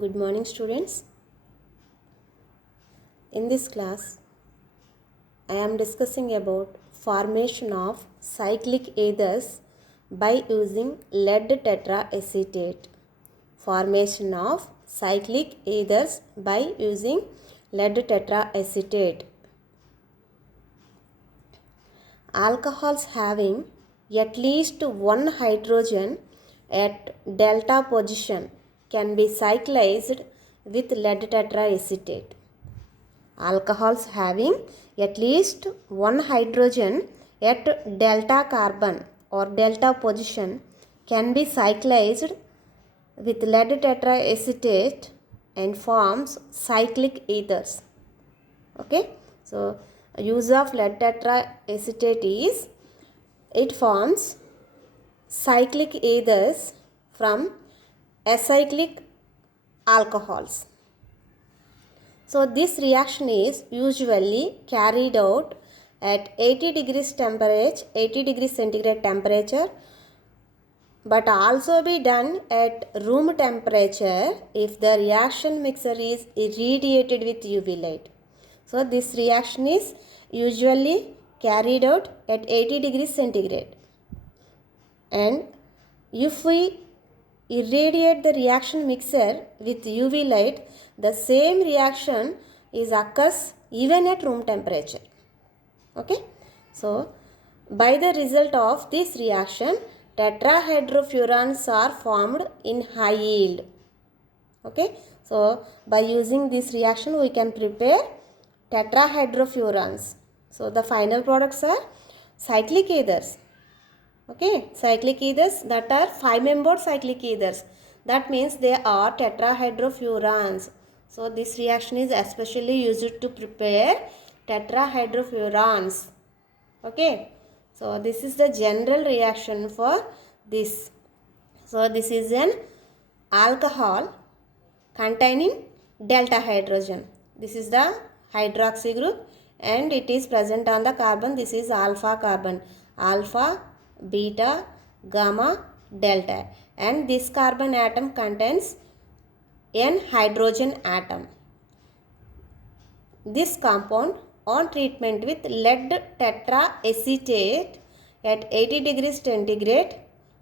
Good morning, students. In this class, I am discussing about formation of cyclic ethers by using lead tetraacetate. Formation of cyclic ethers by using lead tetraacetate. Alcohols having at least one hydrogen at delta position can be cyclized with lead tetraacetate. Alcohols having at least one hydrogen at delta carbon or delta position can be cyclized with lead tetraacetate and forms cyclic ethers. Okay, so use of lead tetraacetate is it forms cyclic ethers from acyclic alcohols. So this reaction is usually carried out at 80 degrees centigrade temperature, but also be done at room temperature if the reaction mixture is irradiated with UV light. So this reaction is usually carried out at 80 degrees centigrade. And if we irradiate the reaction mixture with UV light, the same reaction occurs even at room temperature. Okay, so by the result of this reaction, tetrahydrofurans are formed in high yield. Okay, so by using this reaction we can prepare tetrahydrofurans. So the final products are cyclic ethers. Okay, cyclic ethers that are 5-membered cyclic ethers. That means they are tetrahydrofurans. So this reaction is especially used to prepare tetrahydrofurans. Okay, so this is the general reaction for this. So this is an alcohol containing delta hydrogen. This is the hydroxy group and it is present on the carbon. This is alpha carbon. Alpha, beta, gamma, delta, and this carbon atom contains an hydrogen atom. This compound on treatment with lead tetraacetate at 80 degrees centigrade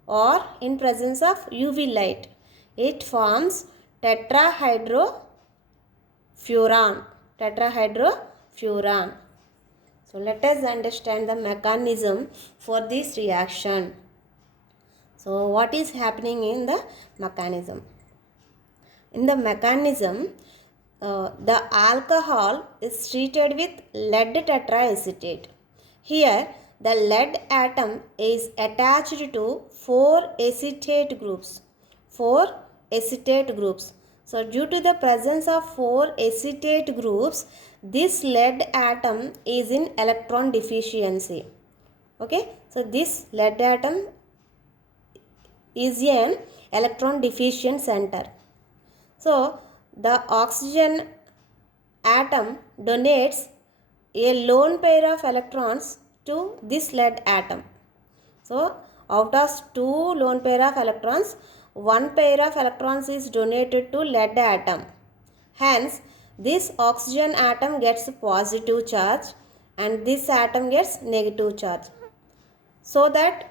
or in presence of UV light, it forms tetrahydrofuran. So let us understand the mechanism for this reaction. So what is happening in the mechanism? In the mechanism, the alcohol is treated with lead tetraacetate. Here the lead atom is attached to 4 acetate groups. So due to the presence of 4 acetate groups, this lead atom is in electron deficiency. Okay, so this lead atom is an electron deficient center. So the oxygen atom donates a lone pair of electrons to this lead atom. So out of 2 lone pair of electrons, 1 pair of electrons is donated to lead atom. Hence this oxygen atom gets positive charge and this atom gets negative charge, so that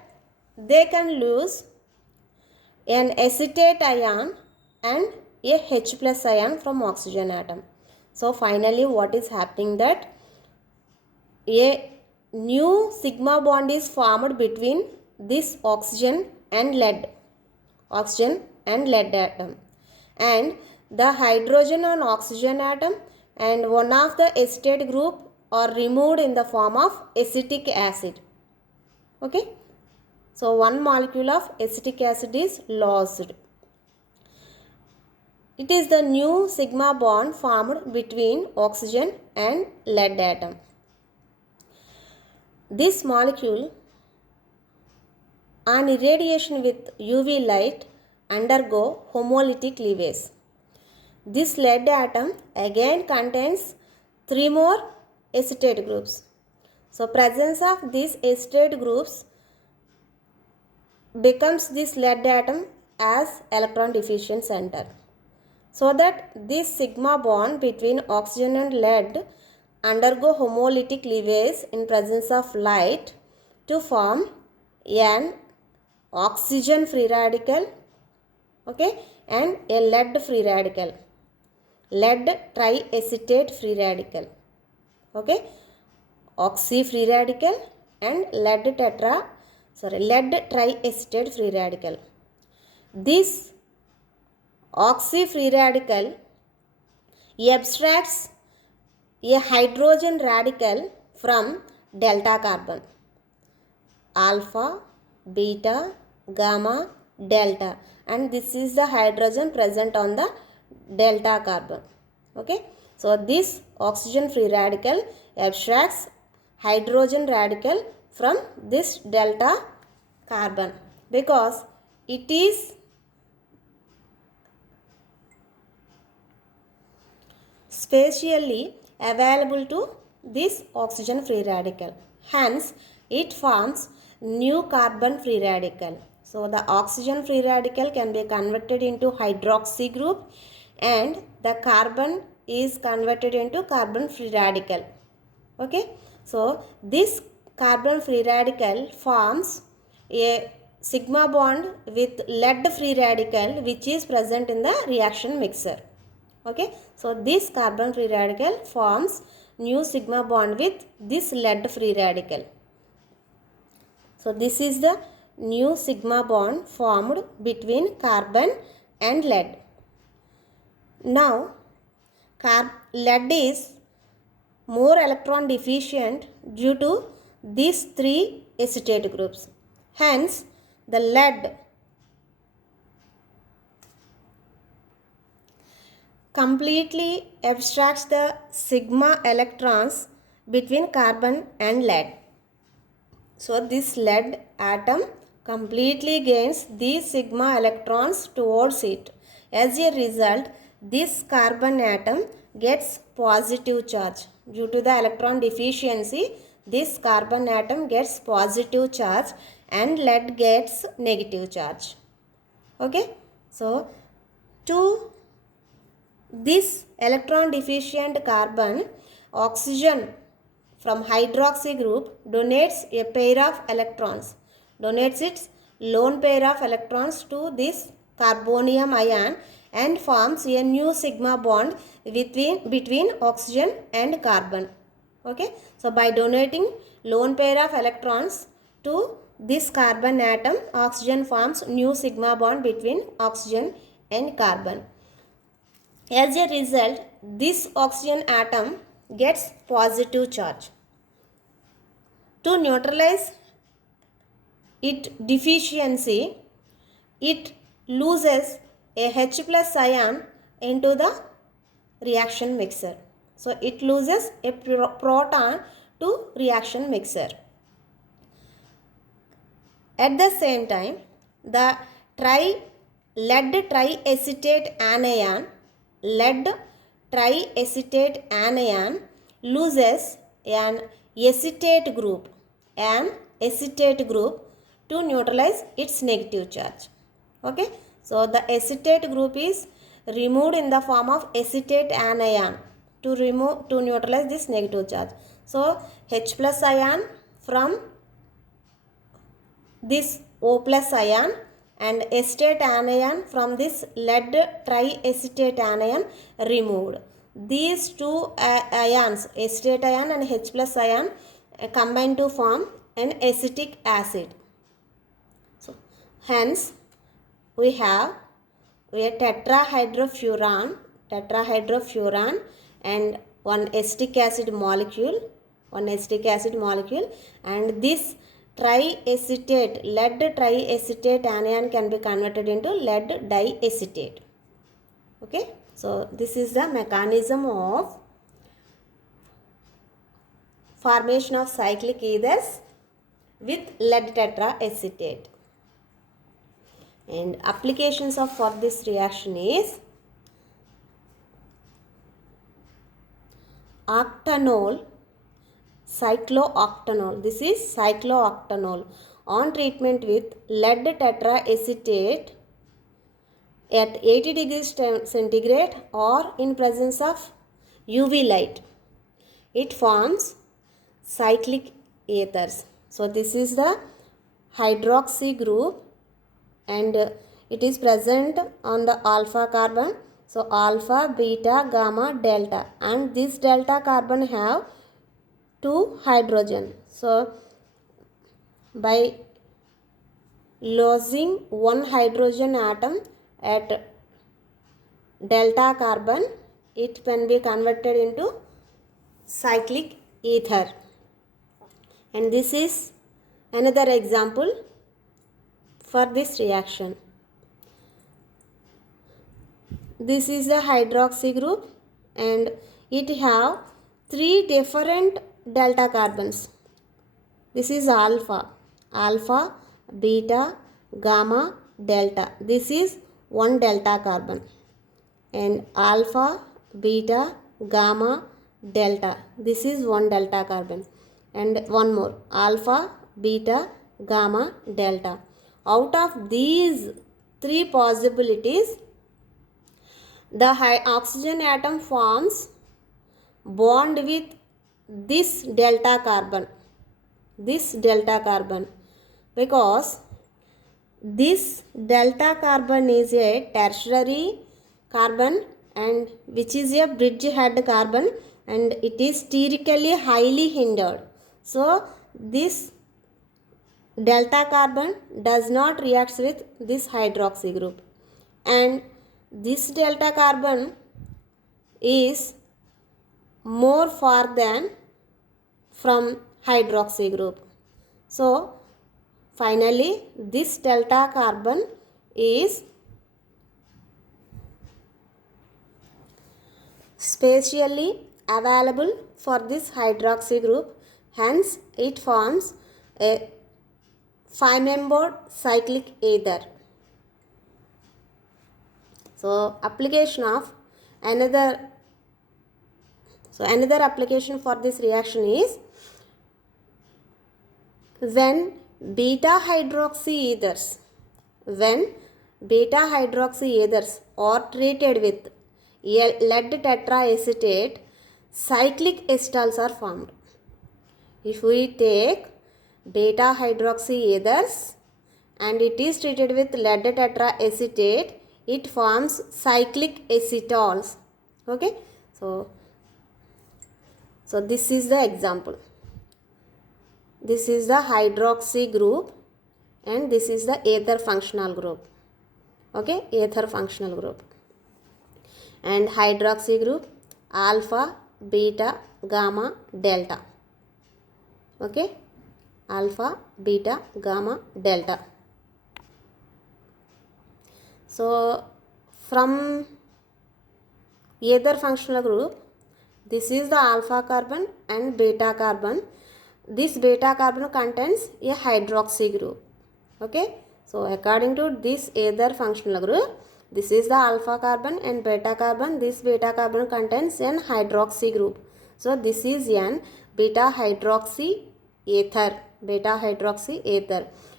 they can lose an acetate ion and a H plus ion from oxygen atom. So finally what is happening, that a new sigma bond is formed between this oxygen and lead atom, and the hydrogen on oxygen atom and one of the acetate group are removed in the form of acetic acid. Okay, so one molecule of acetic acid is lost. It is the new sigma bond formed between oxygen and lead atom. This molecule on irradiation with UV light undergo homolytic cleavage. This lead atom again contains 3 more acetate groups. So presence of these acetate groups becomes this lead atom as electron deficient center. so that this sigma bond between oxygen and lead undergo homolytic cleavage in presence of light to form an oxygen free radical, okay, and a lead free radical, lead triacetate free radical, okay, oxy free radical and lead triacetate free radical. This oxy free radical abstracts a hydrogen radical from delta carbon, alpha, beta, gamma, delta, and this is the hydrogen present on the delta carbon, okay. So this oxygen free radical abstracts hydrogen radical from this delta carbon because it is spatially available to this oxygen free radical. Hence, it forms new carbon free radical. So, the oxygen free radical can be converted into hydroxy group and the carbon is converted into carbon free radical. Okay. So, this carbon free radical forms a sigma bond with lead free radical which is present in the reaction mixer. Okay, so this carbon free radical forms new sigma bond with this lead free radical. So this is the new sigma bond formed between carbon and lead. Now lead is more electron deficient due to these three acetate groups. Hence the lead completely abstracts the sigma electrons between carbon and lead. So this lead atom completely gains these sigma electrons towards it. As a result, this carbon atom gets positive charge. Due to the electron deficiency, this carbon atom gets positive charge and lead gets negative charge. Okay, so to this electron deficient carbon, oxygen from hydroxy group donates a pair of electrons, donates its lone pair of electrons to this carbonium ion and forms a new sigma bond between oxygen and carbon. Okay, so by donating lone pair of electrons to this carbon atom, oxygen forms new sigma bond between oxygen and carbon. As a result, this oxygen atom gets positive charge. To neutralize its deficiency, it loses a H plus ion into the reaction mixer. So, it loses a proton to reaction mixer. At the same time, the lead triacetate anion loses an acetate group to neutralize its negative charge. Okay, so the acetate group is removed in the form of acetate anion to neutralize this negative charge. So H plus ion from this O plus ion and acetate anion from this lead triacetate anion removed. These two ions, acetate ion and H plus ion, combine to form an acetic acid. So, hence we have a tetrahydrofuran and one acetic acid molecule, and this lead triacetate anion can be converted into lead diacetate. Okay, so this is the mechanism of formation of cyclic ethers with lead tetraacetate. And applications for this reaction is octanol, cyclooctanol. This is cyclooctanol. On treatment with lead tetraacetate, at 80 degrees centigrade or in presence of UV light, it forms cyclic ethers. So this is the hydroxy group, and it is present on the alpha carbon. So alpha, beta, gamma, delta, and this delta carbon have 2 hydrogen. So by losing one hydrogen atom at delta carbon, it can be converted into cyclic ether. And this is another example for this reaction. This is the hydroxy group, and it have 3 different delta carbons. This is alpha, beta, gamma, delta. This is one delta carbon, and alpha, beta, gamma, delta. This is one delta carbon, and one more, alpha, beta, gamma, delta. Out of these 3 possibilities, the oxygen atom forms bond with this delta carbon, because this delta carbon is a tertiary carbon, and which is a bridge head carbon, and it is sterically highly hindered. So this delta carbon does not react with this hydroxy group, and this delta carbon is more far than from hydroxy group. So finally this delta carbon is spatially available for this hydroxy group, hence it forms a 5-membered cyclic ether. So another application for this reaction is when beta hydroxy ethers are treated with lead tetraacetate, cyclic acetals are formed. If we take beta hydroxy ethers and it is treated with lead tetraacetate, it forms cyclic acetals. Okay, so this is the example. This is the hydroxy group, and this is the ether functional group. Okay, ether functional group. And hydroxy group, alpha, beta, gamma, delta. Okay, alpha, beta, gamma, delta. So from ether functional group, this is the alpha carbon and beta carbon. This beta carbon contains a hydroxy group. Okay, so according to this ether functional group, this is the alpha carbon and beta carbon. This beta carbon contains an hydroxy group. So this is an beta hydroxy ether,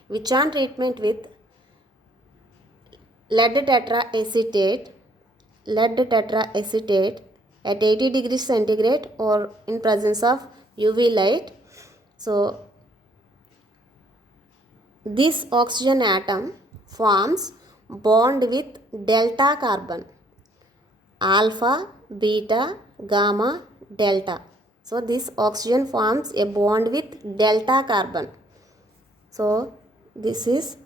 which on treatment with lead tetraacetate at 80 degrees centigrade or in presence of UV light. So this oxygen atom forms bond with delta carbon, alpha, beta, gamma, delta. So this oxygen forms a bond with delta carbon. So this is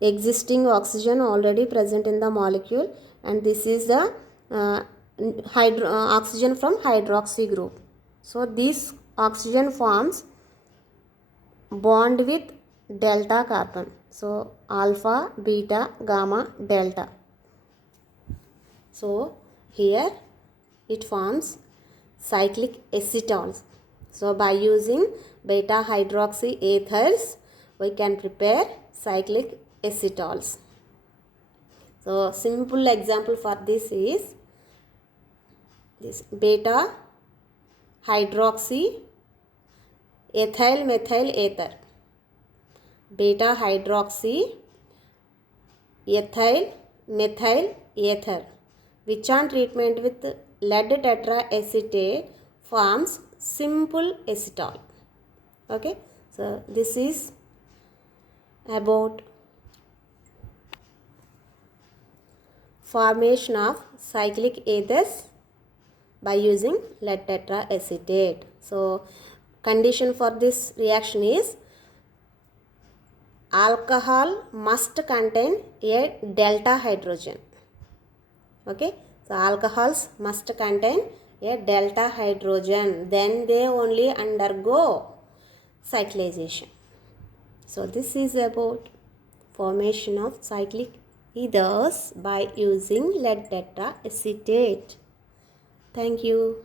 existing oxygen already present in the molecule, and this is the oxygen from hydroxy group. So this oxygen forms bond with delta carbon. So alpha, beta, gamma, delta. So here it forms cyclic acetals. So by using beta hydroxy ethers, we can prepare cyclic acetals. So simple example for this is this beta hydroxy ethyl methyl ether. Beta hydroxy ethyl methyl ether, which on treatment with lead tetraacetate forms simple acetal. Okay, so this is about formation of cyclic ethers by using lead tetraacetate. So condition for this reaction is alcohol must contain a delta hydrogen. Okay, so alcohols must contain a delta hydrogen, then they only undergo cyclization. So this is about formation of cyclic ethers by using lead tetraacetate. Thank you.